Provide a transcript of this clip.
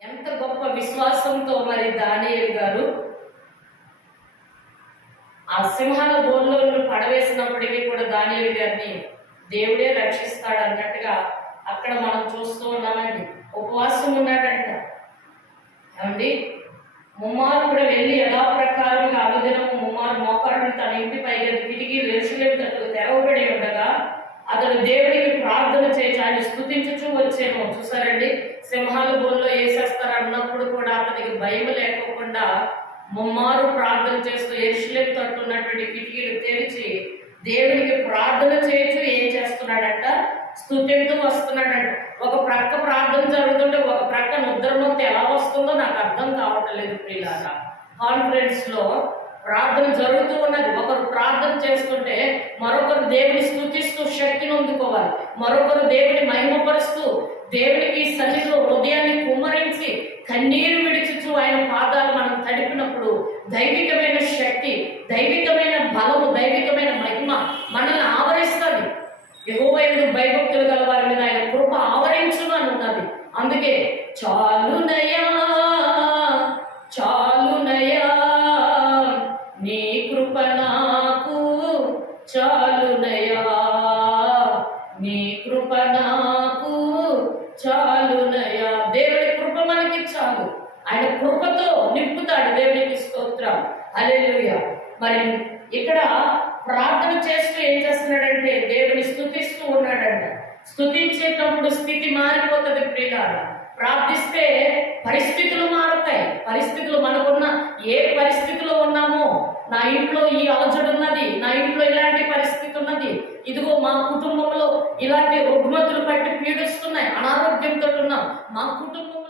ఎంత గొప్ప విశ్వాసంతో మరి దానియేలు గారు ఆ సింహాల బోన్లో పడవేసినప్పటికీ కూడా దానియేలు గారిని దేవుడే రక్షిస్తాడు అన్నట్టుగా అక్కడ మనం చూస్తూ ఉన్నామండి. ఉపవాసం ఉన్నాడంట ఏమండి. ముమ్మారు కూడా వెళ్ళి యథాప్రకారంగా అనుదినము ముమ్మారు మోకాళ్ళు తన ఇంటి పైగా కిటికీలు ఎరుసలేము తట్టుకు తెరవబడి ఉండగా అతడు దేవుడికి ప్రార్థన చేసి ఆయన స్తుతించుచూ వచ్చేమో. చూసారండి, సింహాల బోన్లో వేసేస్తారు అన్నప్పుడు కూడా అతనికి భయం లేకోకుండా ముమ్మారు ప్రార్థన చేస్తూ ఎరుసలేము తట్టు ఉన్నటువంటి కిటికీలు తెరిచి దేవుడికి ప్రార్థన చేయొచ్చు ఏం చేస్తున్నాడంట, స్తుతింతూ వస్తున్నాడంట. ఒక ప్రక్క ప్రార్థన జరుగుతుంటే ఒక ప్రక్క నిద్రలోకి ఎలా వస్తుందో నాకు అర్థం కావట్లేదు ప్రియులారా. కాన్ఫరెన్స్ లో ప్రార్థన జరుగుతూ ఉన్నది, ఒకరు ప్రార్థన చేస్తుంటే మరొకరు దేవుని స్తుతిస్తూ శక్తిని అందుకోవాలి, మరొకరు దేవుని మహిమపరుస్తూ దేవునికి సన్నిధిలో హృదయాన్ని కుమ్మరించి కన్నీరు విడిచుచు ఆయన పాదాలు మనం తడిపినప్పుడు దైవికమైన శక్తి, దైవికమైన బలము, దైవికమైన మహిమ మనల్ని ఆవరిస్తుంది. యెహోవా యందు భయభక్తులు గల వారి మీద ఆయన కృప ఆవరించును అని ఉన్నది. అందుకే చాలునయా చాలునయా నీ కృప నాకు చాలునయా, నీ కృప నాకు చాలునయా. దేవుడి కృప మనకి చాలు, ఆయన కృపతో నింపుతాడు. దేవునికి స్తోత్రం, హల్లెలూయా. మరి ఇక్కడ ప్రార్థన చేస్తూ ఏం చేస్తున్నాడంటే దేవుని స్తుతిస్తూ ఉన్నాడంట. స్తుతించేటప్పుడు స్థితి మారిపోతుంది ప్రియులారా. ప్రార్థిస్తే పరిస్థితులు మారుతాయి. పరిస్థితులు మనకున్న ఏ పరిస్థితిలో ఉన్నామో, నా ఇంట్లో ఈ అలజడు ఉన్నది, నా ఇంట్లో ఇలాంటి పరిస్థితి ఉన్నది, ఇదిగో మా కుటుంబంలో ఇలాంటి రుగ్మతులు పట్టి పీడిస్తున్నాయి, అనారోగ్యంతో ఉన్నాం, మా కుటుంబం